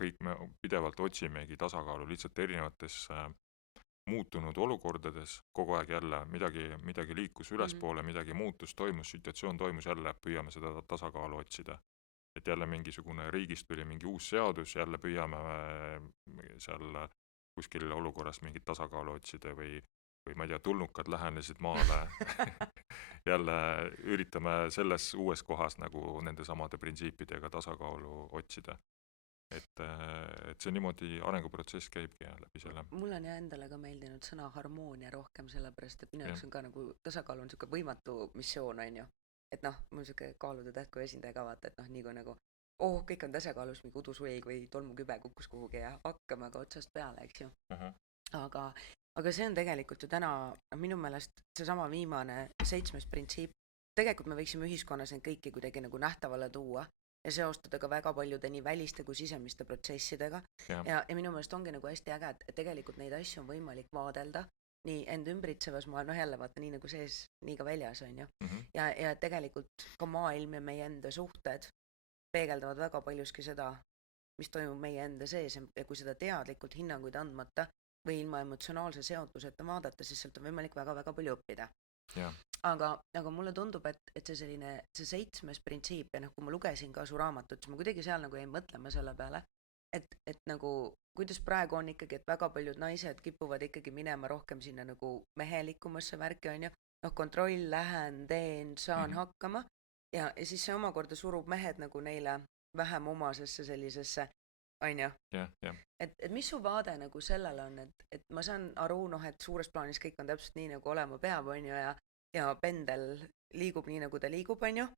kõik me pidevalt otsimegi tasakaalu lihtsalt erinevates muutunud olukordades, kogu aeg jälle midagi liikus ülespoole, midagi muutus, toimus, situatsioon toimus, jälle püüame seda tasakaalu otsida. Et jälle mingisugune riigist tuli mingi uus seadus, jälle püüame seal kuskil olukorras mingit tasakaalu otsida või ma ei tea, tulnukad lähenesid maale jälle üritame selles uues kohas nagu nende samade printsiipidega tasakaalu otsida. Et see niimoodi arenguprotsess käibki läbi selle. Mul on endale ka meeldinud sõna harmoonia rohkem, sellepärast et minu jaoks on ka nagu tasakaal on niisugune võimatu missioon, on ju. Et noh, mul on niisugune kaaluda tähtku esindaja ka vaata, et noh, nii kui nagu kõik on tasakaalus, mingi udusuig või tolmukübe kukkus kuhugi ja hakkame ka otsast peale, eks ju. Aga see on tegelikult ju täna minu meelest seesama viimane 7. printsiip. Tegelikult me võiksime ühiskonnas neid kõiki kuidagi nagu nähtavale tuua ja seostada ka väga paljude nii väliste kui sisemiste protsessidega. Ja minu meelest ongi nagu hästi äge, et tegelikult neid asju on võimalik vaadelda nii end ümbritsevas maailm, jälle vaata nii nagu sees, nii ka väljas, on ju. Ja tegelikult ka maailm ja meie enda suhted peegeldavad väga paljuski seda, mis toimub meie enda sees ja kui seda teadlikult hinnanguid andmata või ilma emotsionaalse seotuseta vaadata, siis sealt on võimalik väga-väga palju õppida. Aga mulle tundub, et see 7. printsiip ja kui ma lugesin ka su raamatut, siis ma kuidagi seal nagu jäin mõtlema selle peale, et nagu kuidas praegu on ikkagi, et väga paljud naised kipuvad ikkagi minema rohkem sinna nagu mehelikumasse värki, on ju, kontroll, lähen, teen, saan hakkama ja siis see omakorda surub mehed nagu neile vähem omasesse sellisesse, on ju. Et mis su vaade nagu sellele on, et ma saan aru, et suures plaanis kõik on täpselt nii, nagu olema peab, on ju, ja pendel liigub nii, nagu ta liigub, on ju,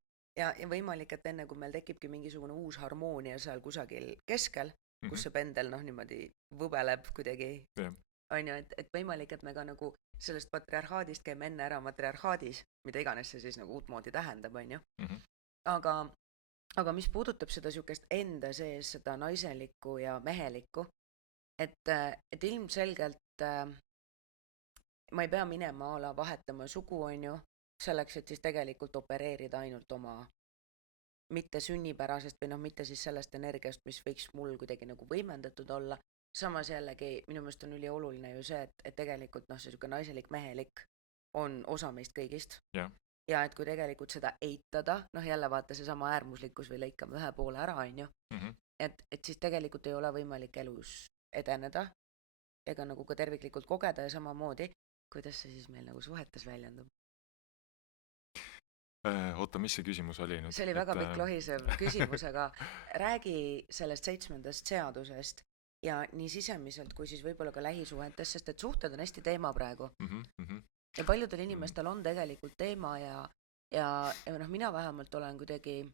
ja võimalik, et enne kui meil tekibki mingisugune uus harmoonia seal kusagil keskel, kus see pendel niimoodi võbeleb kuidagi, on ju, et võimalik, et me ka nagu sellest patriarhaadist käime enne ära matriarhaadis, mida iganes see siis nagu uutmoodi tähendab, on ju. Aga mis puudutab seda niisugust enda sees, seda naiselikku ja mehelikku, et ilmselgelt ma ei pea minema vahetama sugu, on ju, selleks, et siis tegelikult opereerida ainult oma mitte sünnipärasest või mitte siis sellest energiast, mis võiks mul kuidagi nagu võimendatud olla. Samas jällegi minu meelest on ülioluline ju see, et tegelikult see niisugune naiselik-mehelik on osa meist kõigist. Ja et kui tegelikult seda eitada, jälle vaata seesama äärmuslikkus või lõikame ühe poole ära, on ju, et siis tegelikult ei ole võimalik elus edeneda ega nagu ka terviklikult kogeda ja samamoodi, kuidas see siis meil nagu suhetes väljendub? Oota, mis see küsimus oli nüüd? See oli väga pikk lohisev küsimus, aga räägi sellest 7. seadusest ja nii sisemiselt kui siis võib-olla ka lähisuhetes, sest et suhted on hästi teema praegu. Ja paljudel inimestel on tegelikult teema ja mina vähemalt olen kuidagi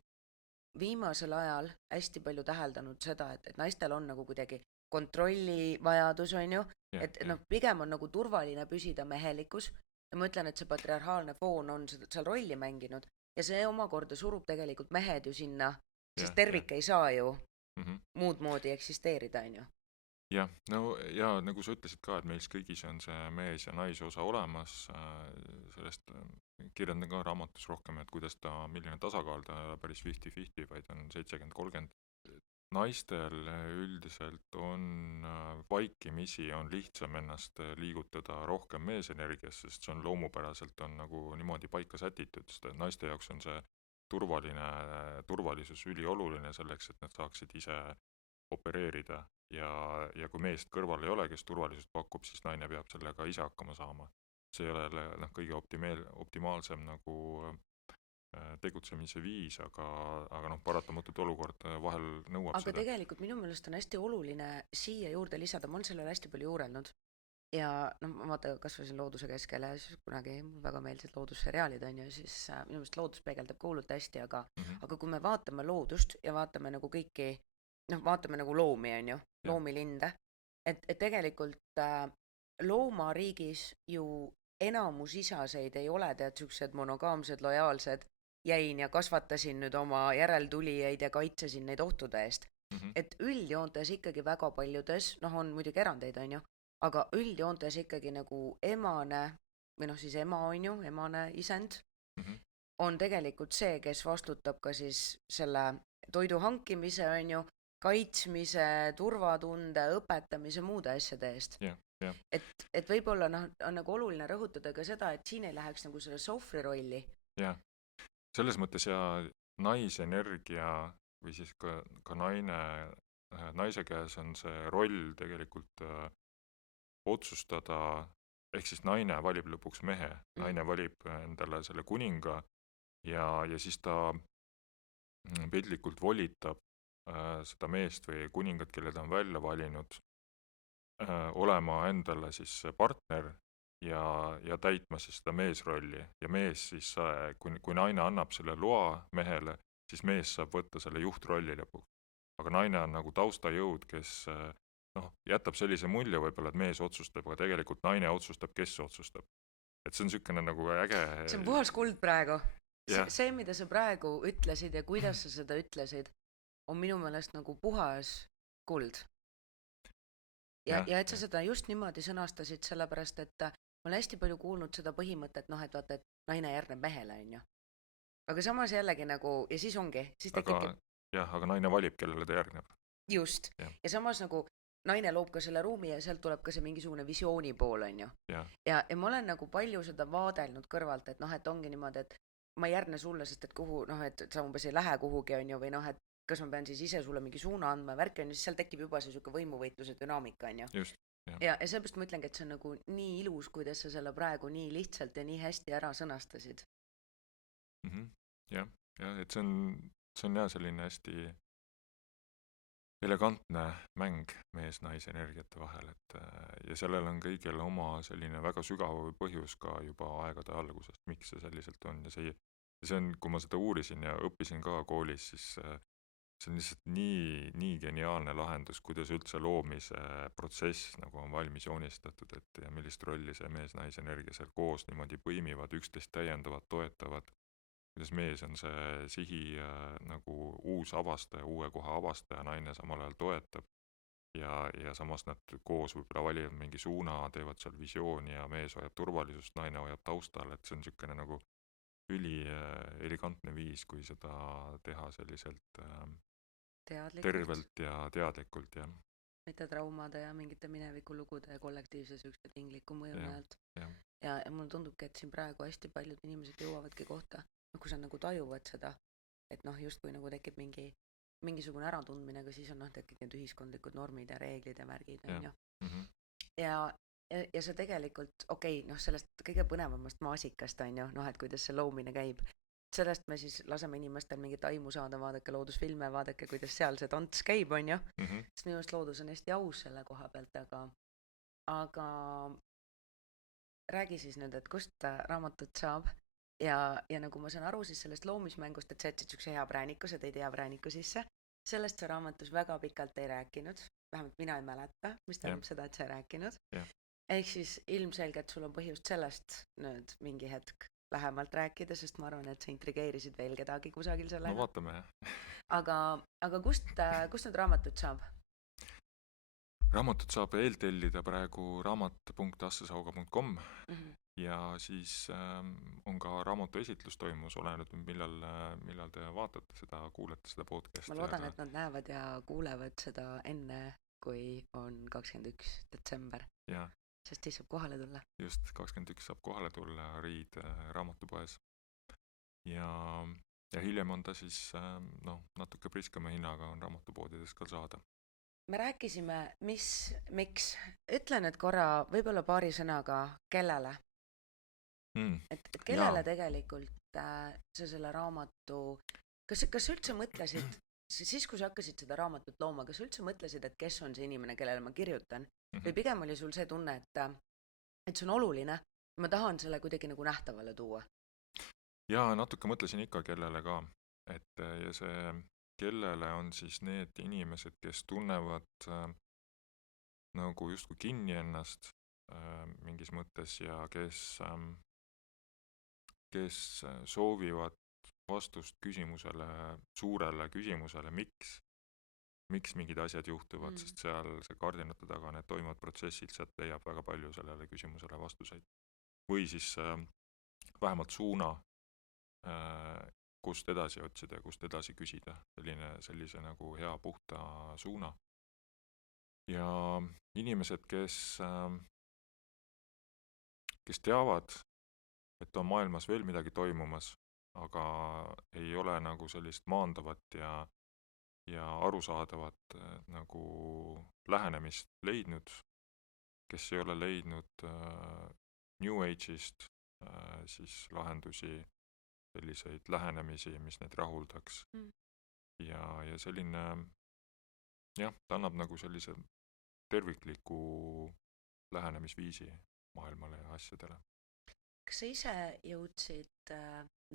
viimasel ajal hästi palju täheldanud seda, et naistel on nagu kuidagi kontrolli vajadus, on ju, et pigem on nagu turvaline püsida mehelikus ja ma ütlen, et see patriarhaalne foon on seal rolli mänginud ja see omakorda surub tegelikult mehed ju sinna, sest tervik ei saa ju muud moodi eksisteerida, on ju. Ja nagu sa ütlesid ka, et meis kõigis on see mees ja naise osa olemas, sellest kirjeldan ka raamatus rohkem, et kuidas milline tasakaal ta päris 50-50, vaid on 70-30. Naistel üldiselt on vaikimisi on lihtsam ennast liigutada rohkem meesenergias, sest see on loomupäraselt on nagu niimoodi paika sätitud, sest naiste jaoks on see turvalisus ülioluline selleks, et nad saaksid ise opereerida ja kui meest kõrval ei ole, kes turvalisust pakub, siis naine peab sellega ise hakkama saama. See ei ole kõige optimaalsem nagu tegutsemise viis, aga paratamatult olukord vahel nõuab seda. Aga tegelikult minu meelest on hästi oluline siia juurde lisada, ma olen sellele hästi palju juurelnud ja ma vaata kasvasin looduse keskel ja siis kunagi mul väga meeldisid loodusseriaalid, on ju, siis minu meelest loodus peegeldab ka hullult hästi, aga kui me vaatame loodust ja vaatame nagu kõiki, vaatame nagu loomi, on ju, loomilinde, et tegelikult loomariigis ju enamus isaseid ei ole siuksed monogaamsed, lojaalsed jäin ja kasvatasin nüüd oma järeltulijaid ja kaitsesin neid ohtude eest. Et üldjoontes ikkagi väga paljudes, noh on muidugi erandeid, on ju, aga üldjoontes ikkagi nagu emane või noh siis ema on ju, emane isend on tegelikult see, kes vastutab ka siis selle toidu hankimise, on ju, kaitsmise, turvatunde, õpetamise, muude asjade eest. Et võib-olla noh, on nagu oluline rõhutada ka seda, et siin ei läheks nagu selle sohvri rolli. Jah, selles mõttes ja naisenergia või siis ka naise käes on see roll tegelikult otsustada, ehk siis naine valib lõpuks mehe, naine valib endale selle kuninga ja siis ta piltlikult volitab seda meest või kuningat, kelle ta on välja valinud, olema endale siis partner ja täitma siis seda meesrolli ja mees siis, kui naine annab selle loa mehele, siis mees saab võtta selle juhtrolli lõpuks. Aga naine on nagu taustajõud, kes jätab sellise mulje võib-olla, et mees otsustab, aga tegelikult naine otsustab, kes otsustab. Et see on niisugune nagu äge. See on puhas kuld praegu. See, mida sa praegu ütlesid ja kuidas sa seda ütlesid, on minu meelest nagu puhas kuld. Ja et sa seda just niimoodi sõnastasid, sellepärast, et ma olen hästi palju kuulnud seda põhimõtet, et vaata, et naine järgneb mehele, on ju. Aga samas jällegi nagu, ja siis ongi. Siis aga naine valib, kellele ta järgneb. Just. Ja samas nagu naine loob ka selle ruumi ja sealt tuleb ka see mingisugune visiooni pool, on ju. Ja ma olen nagu palju seda vaadelnud kõrvalt, et et ongi niimoodi, et ma ei järgne sulle, sest et kuhu, et sa umbes ei lähe kuhugi, on ju, või et kas ma pean siis ise sulle mingi suuna andma ja värki, on ju, siis seal tekib juba see võimuvõitluse dünaamika, on ju. Just. Ja sellepärast ma ütlengi, et see on nagu nii ilus, kuidas sa selle praegu nii lihtsalt ja nii hästi ära sõnastasid. Ja, et see on jah selline hästi elegantne mäng mees-naise energiate vahel, ja sellel on kõigil oma selline väga sügav põhjus ka juba aegade algusest, miks see selliselt on ja see on, kui ma seda uurisin ja õppisin ka koolis, siis see on lihtsalt nii geniaalne lahendus, kuidas üldse loomise protsess nagu on valmis joonistatud, et ja millist rolli see mees-naise energia seal koos niimoodi põimivad, üksteist täiendavad, toetavad, kuidas mees on see sihi nagu uus avastaja, uue koha avastaja, naine samal ajal toetab ja samas nad koos võib-olla valivad mingi suuna, teevad seal visiooni ja mees hoiab turvalisust, naine hoiab taustal, et see on niisugune nagu elegantne viis, kui seda teha selliselt tervelt ja teadlikult, jah. Mitte traumade ja mingite minevikulugude ja kollektiivse sükse tingliku mõju näelt. Ja mulle tundubki, et siin praegu hästi paljud inimesed jõuavadki kohta, kui sa nagu tajuvad seda, et justkui nagu tekib mingisugune äratundmine, aga siis on tekib need ühiskondlikud normid ja reeglid ja värgid, on ju. Ja see tegelikult, sellest kõige põnevamast maasikast, on ju, et kuidas see loomine käib. Sellest me siis laseme inimestel mingit aimu saada, vaadake loodusfilme, vaadake, kuidas seal see tants käib, on ju. Sest minu arust loodus on hästi aus selle koha pealt, aga räägi siis nüüd, et kust raamatut saab ja nagu ma saan aru siis sellest loomismängust, et sa jätsid sükse hea prääniku, sa tõid hea prääniku sisse. Sellest sa raamatus väga pikalt ei rääkinud, vähemalt mina ei mäleta, mis tähendab seda, et sa ei rääkinud. Ehk siis ilmselgelt sul on põhjust sellest nüüd mingi hetk lähemalt rääkida, sest ma arvan, et sa intrigeerisid veel kedagi kusagil sellega. No vaatame, jah. Aga kust nüüd raamatut saab? Raamatut saab eeltellida praegu raamat.assesauga.com ja siis on ka raamatu esitlus toimus, oleneb millal te vaatate seda, kuulete seda podcasti. Ma loodan, et nad näevad ja kuulevad seda enne, kui on 21. detsember. Jah. Sest siis saab kohale tulla. Just, 21 saab kohale tulla Riid raamatupoes. Ja hiljem on ta siis natuke priskama hinnaga on raamatupoodides ka saada. Me rääkisime, miks. Ütle nüüd korra võib-olla paari sõnaga, kellele? Et kellele tegelikult sa selle raamatu, kas sa üldse mõtlesid, siis kui sa hakkasid seda raamatut looma, kas sa üldse mõtlesid, et kes on see inimene, kellele ma kirjutan? Või pigem oli sul see tunne, et see on oluline, ma tahan selle kuidagi nagu nähtavale tuua? Jaa, natuke mõtlesin ikka kellele ka, ja see kellele on siis need inimesed, kes tunnevad nagu justkui kinni ennast mingis mõttes ja kes soovivad vastust küsimusele, suurele küsimusele, miks mingid asjad juhtuvad, sest seal see kardinate taga need toimuvad protsessid, sealt leiab väga palju sellele küsimusele vastuseid. Või siis vähemalt suuna, kust edasi otsida ja kust edasi küsida, sellise nagu hea puhta suuna. Ja inimesed, kes teavad, et on maailmas veel midagi toimumas, aga ei ole nagu sellist maandavat ja arusaadavat nagu lähenemist leidnud, kes ei ole leidnud New Age'ist siis lahendusi, selliseid lähenemisi, mis neid rahuldaks. Ja selline, jah, ta annab nagu sellise tervikliku lähenemisviisi maailmale ja asjadele. Kas sa ise jõudsid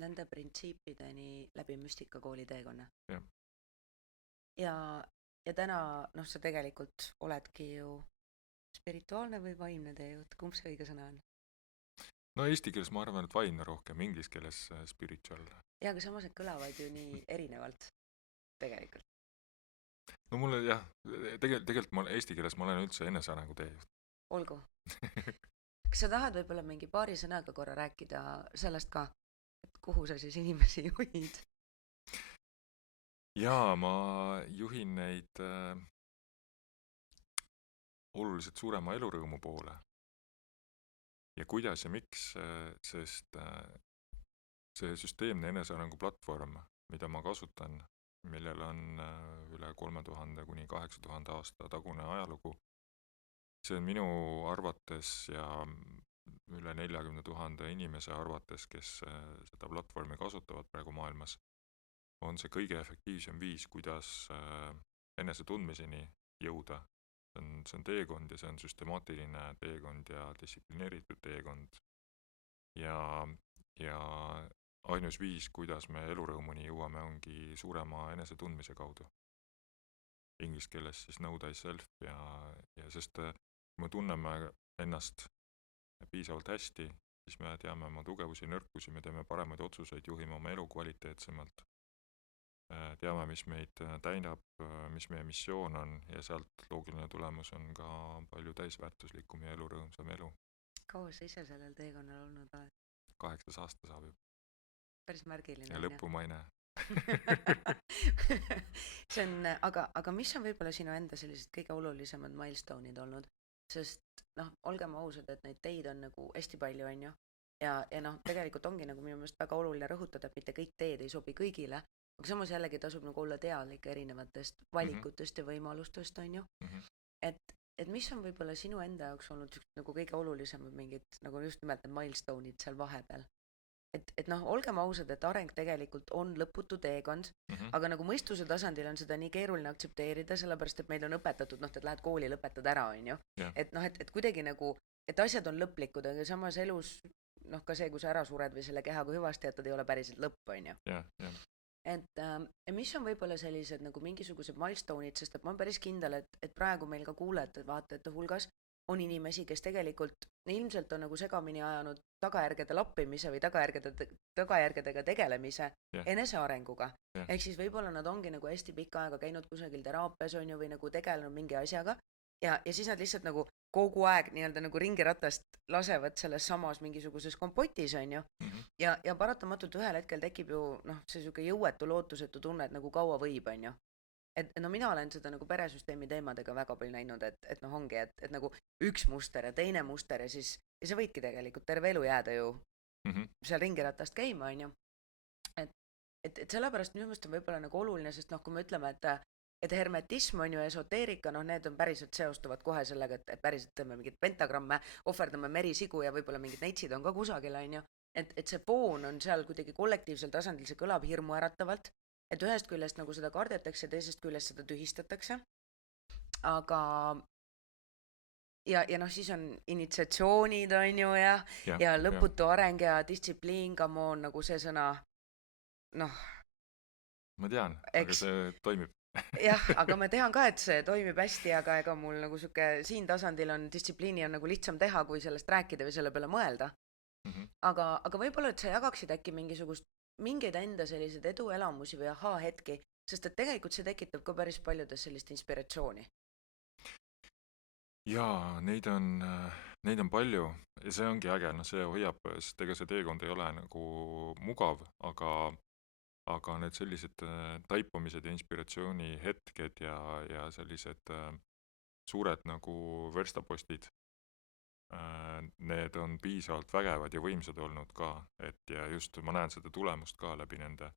nende printsiipideni läbi müstikakooli teekonna? Jah. Ja täna, sa tegelikult oledki ju spirituaalne või vaimne teejõud, kumb see õige sõna on? No eesti keeles ma arvan, et vaimne rohkem, inglise keeles spiritual. Ja, aga samas, et kõlavad ju nii erinevalt tegelikult. No mulle jah, tegelikult eesti keeles ma olen üldse enesearengu teejõud. Olgu. Kas sa tahad võib-olla mingi paari sõnaga korra rääkida sellest ka, et kuhu sa siis inimesi juhid? Jaa, ma juhin neid oluliselt suurema elurõõmu poole. Ja kuidas ja miks, sest see süsteemne enesearengu platvorm, mida ma kasutan, millel on üle 3000 kuni 8000 aasta tagune ajalugu, see on minu arvates ja üle 40 000 inimese arvates, kes seda platvormi kasutavad praegu maailmas, on see kõige efektiivsem viis, kuidas enesetundmiseni jõuda. See on teekond ja see on süstemaatiline teekond ja distsiplineeritud teekond. Ja ainus viis, kuidas me elurõõmuni jõuame, ongi suurema enesetundmise kaudu. Inglise keeles siis know thyself ja sest kui me tunneme ennast piisavalt hästi, siis me teame oma tugevusi ja nõrkusi, me teeme paremaid otsuseid, juhime oma elu kvaliteetsemalt. Teame, mis meid täidab, mis meie missioon on ja sealt loogiline tulemus on ka palju täisväärtuslikum ja elurõõmsam elu. Kaua sa ise sellel teekonnal olnud oled? 8 aasta saab juba. Päris märgiline. Ja lõppu ma ei näe. See on, aga mis on võib-olla sinu enda sellised kõige olulisemad milestone'id olnud? Sest olgem ausad, et neid teid on nagu hästi palju, on ju. Ja tegelikult ongi nagu minu meelest väga oluline rõhutada, et mitte kõik teed ei sobi kõigile. Aga samas jällegi tasub nagu olla teadlik erinevatest valikutest ja võimalustest, on ju. Et mis on võib-olla sinu enda jaoks olnud nagu kõige olulisemad mingid, nagu just nimelt need milestone'id seal vahepeal? Et olgem ausad, et areng tegelikult on lõputu teekond, aga nagu mõistuse tasandil on seda nii keeruline aktsepteerida, sellepärast, et meid on õpetatud, et lähed kooli, lõpetad ära, on ju. Et kuidagi nagu, et asjad on lõplikud, aga samas elus, ka see, kui sa ära sured või selle kehaga hüvasti jätad, ei ole päriselt lõpp, on ju. Et mis on võib-olla sellised nagu mingisugused milestone'id, sest et ma olen päris kindel, et praegu meil ka kuulajate vaatajate hulgas on inimesi, kes tegelikult ilmselt on nagu segamini ajanud tagajärgede lappimise või tagajärgedega tegelemise enesearenguga. Ehk siis võib-olla nad ongi nagu hästi pikka aega käinud kusagil teraapias, on ju, või nagu tegelenud mingi asjaga ja siis nad lihtsalt nagu kogu aeg nii-öelda nagu ringiratast lasevad selles samas mingisuguses kompotis, on ju. Ja paratamatult ühel hetkel tekib ju see siuke jõuetu lootusetu tunne, et nagu kaua võib, on ju. Et mina olen seda nagu peresüsteemi teemadega väga palju näinud, et ongi, et nagu üks muster ja teine muster ja siis ja sa võidki tegelikult terve elu jääda ju seal ringiratast käima, on ju. Et sellepärast minu meelest on võib-olla nagu oluline, sest kui me ütleme, et hermetism on ju esoteerika, need on päriselt seostuvad kohe sellega, et päriselt teeme mingid pentagramme, ohverdame merisigu ja võib-olla mingid neitsid on ka kusagil, on ju. Et see foon on seal kuidagi kollektiivsel tasandil, see kõlab hirmu äratavalt, et ühest küljest nagu seda kardetakse ja teisest küljest seda tühistatakse. Aga ja siis on initsiatsioonid, on ju, ja lõputu areng ja distsipliin, come on, nagu see sõna, ma tean, aga see toimib. Jah, aga ma tean ka, et see toimib hästi, aga ega mul nagu siuke siin tasandil on distsipliini on nagu lihtsam teha, kui sellest rääkida või selle peale mõelda. Aga võib-olla, et sa jagaksid äkki mingisugust mingeid enda selliseid eduelamusi või ahaa-hetki, sest et tegelikult see tekitab ka päris paljudes sellist inspiratsiooni. Jaa, neid on palju ja see ongi äge, noh see hoiab, sest ega see teekond ei ole nagu mugav, aga need sellised taipamised ja inspiratsioonihetked ja sellised suured nagu verstapostid, need on piisavalt vägevad ja võimsad olnud ka, et ja just ma näen seda tulemust ka läbi nende,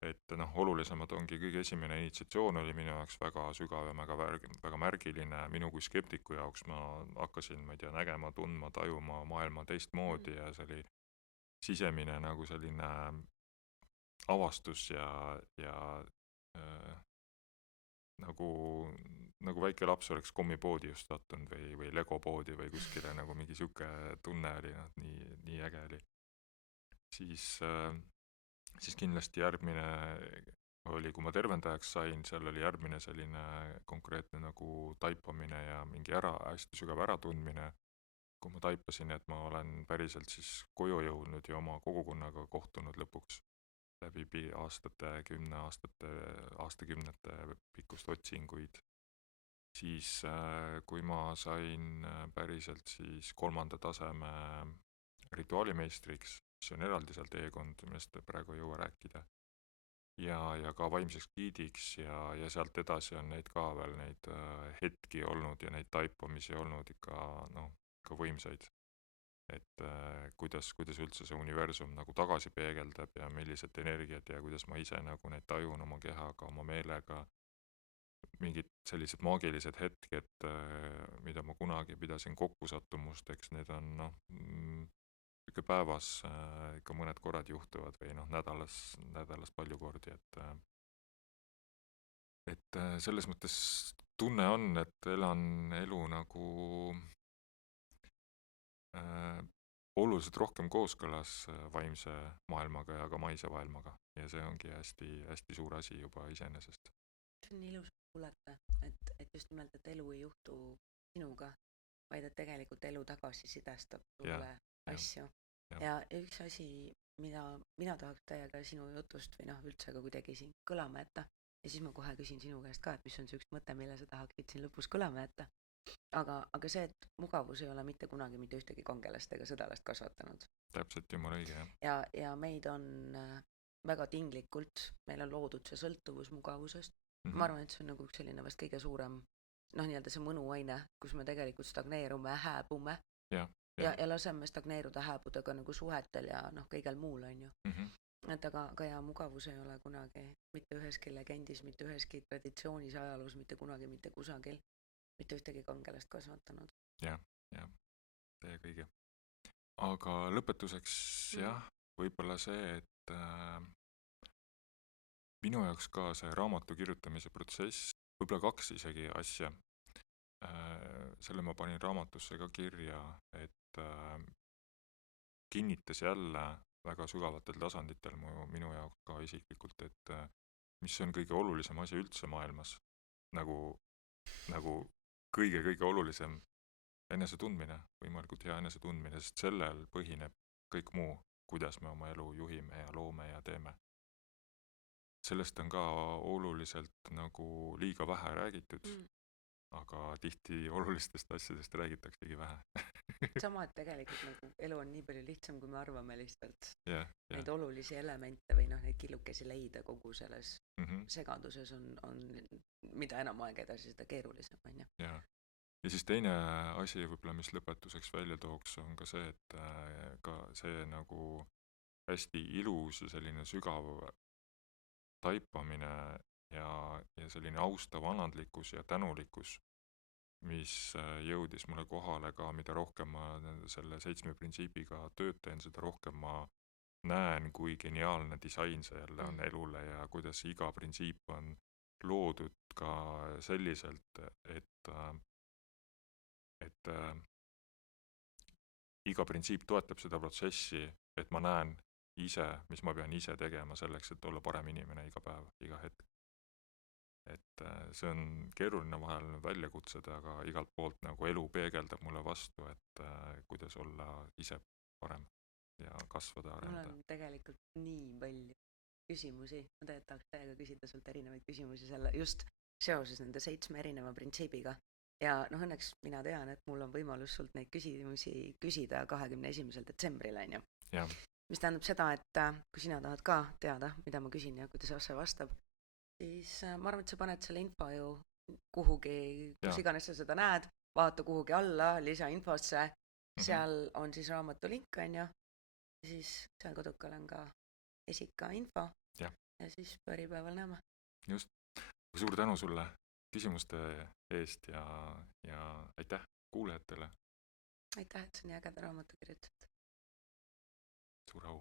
et noh, olulisemad ongi kõige esimene initsiatsioon oli minu jaoks väga sügav ja väga märgiline minu kui skeptiku jaoks, ma hakkasin, ma ei tea, nägema, tundma, tajuma maailma teistmoodi ja see oli sisemine nagu selline avastus ja nagu väike laps oleks kommipoodi just sattunud või legopoodi või kuskile nagu mingi sihuke tunne oli, noh, nii äge oli. Siis kindlasti järgmine oli, kui ma tervendajaks sain, seal oli järgmine selline konkreetne nagu taipamine ja mingi hästi sügav äratundmine, kui ma taipasin, et ma olen päriselt siis koju jõudnud ja oma kogukonnaga kohtunud lõpuks läbi aastakümnete pikkust otsinguid. Siis kui ma sain päriselt siis 3. taseme rituaalimeistriks, mis on eraldi seal teekond, millest praegu ei jõua rääkida, ja ka vaimseks giidiks ja sealt edasi on neid ka veel neid hetki olnud ja neid taipamisi olnud ikka võimsaid. Et kuidas üldse see universum nagu tagasi peegeldab ja millised energiat ja kuidas ma ise nagu neid tajun oma kehaga, oma meelega, mingid sellised maagilised hetked, mida ma kunagi pidasin kokkusattumusteks, need on ikka päevas ikka mõned korrad juhtuvad või nädalas palju kordi, et selles mõttes tunne on, et elan elu nagu oluliselt rohkem kooskõlas vaimse maailmaga ja ka maise maailmaga ja see ongi hästi, hästi suur asi juba iseenesest. See on ilus kuulata, et just nimelt, et elu ei juhtu sinuga, vaid et tegelikult elu tagasisidestab sulle asju. Ja üks asi, mida mina tahaks täiega sinu jutust või üldse ka kuidagi siin kõlama jätta, ja siis ma kohe küsin sinu käest ka, et mis on see üks mõte, mille sa tahaksid siin lõpus kõlama jätta. Aga see, et mugavus ei ole mitte kunagi mitte ühtegi kangelast ega sõdalast kasvatanud. Täpselt, jumala õige, jah. Ja meid on väga tinglikult, meil on loodud see sõltuvus mugavusest. Ma arvan, et see on nagu selline vast kõige suurem, nii-öelda see mõnuaine, kus me tegelikult stagneerume, hääbume ja laseme stagneeruda, hääbuda ka nagu suhetel ja kõigel muul, on ju. Et aga ja mugavus ei ole kunagi mitte üheski legendis, mitte üheski traditsioonis, ajaloos, mitte kunagi, mitte kusagil, mitte ühtegi kangelast kasvatanud. Jah, täiega õige. Aga lõpetuseks võib-olla see, et minu jaoks ka see raamatu kirjutamise protsess, võib-olla 2 isegi asja, selle ma panin raamatusse ka kirja, et kinnitas jälle väga sügavatel tasanditel minu jaoks ka isiklikult, et mis on kõige olulisem asi üldse maailmas, nagu kõige olulisem enesetundmine, võimalikult hea enesetundmine, sest sellel põhineb kõik muu, kuidas me oma elu juhime ja loome ja teeme. Sellest on ka oluliselt nagu liiga vähe räägitud, aga tihti olulistest asjadest räägitaksegi vähe. Sama, et tegelikult nagu elu on nii palju lihtsam, kui me arvame lihtsalt. Neid olulisi elemente või neid killukesi leida kogu selles segaduses on mida enam aega edasi, seda keerulisem, on ju. Ja siis teine asi võib-olla, mis lõpetuseks välja tooks, on ka see, et ka see nagu hästi ilus ja selline sügav taipamine ja selline austav annandlikkus ja tänulikkus, mis jõudis mulle kohale ka, mida rohkem ma selle 7 printsiibiga tööd teen, seda rohkem ma näen, kui geniaalne disain see jälle on elule ja kuidas iga printsiip on loodud ka selliselt, et iga printsiip toetab seda protsessi, et ma näen ise, mis ma pean ise tegema selleks, et olla parem inimene iga päev, iga hetk. Et see on keeruline vahel väljakutsed, aga igalt poolt nagu elu peegeldab mulle vastu, et kuidas olla ise parem. ja kasvada, Mul areneda. on tegelikult nii palju küsimusi, ma tegelikult tahaks täiega küsida sult erinevaid küsimusi selle just seoses nende 7 erineva printsiibiga. Ja noh, õnneks mina tean, et mul on võimalus sult neid küsimusi küsida 21. detsembril, on ju. Jah, Mis tähendab seda, et kui sina tahad ka teada, mida ma küsin ja kuidas Asse vastab, siis ma arvan, et sa paned selle info ju kuhugi, kus Jaa. iganes sa seda näed, vaata kuhugi alla, lisainfosse, seal on siis raamatu link, on ju, ja siis seal kodukal on ka esika info Jah. ja siis pööripäeval näeme. Just. Suur tänu sulle küsimuste eest ja aitäh kuulajatele. Aitäh, et sa nii ägeda raamatu kirjutasid. Suur au.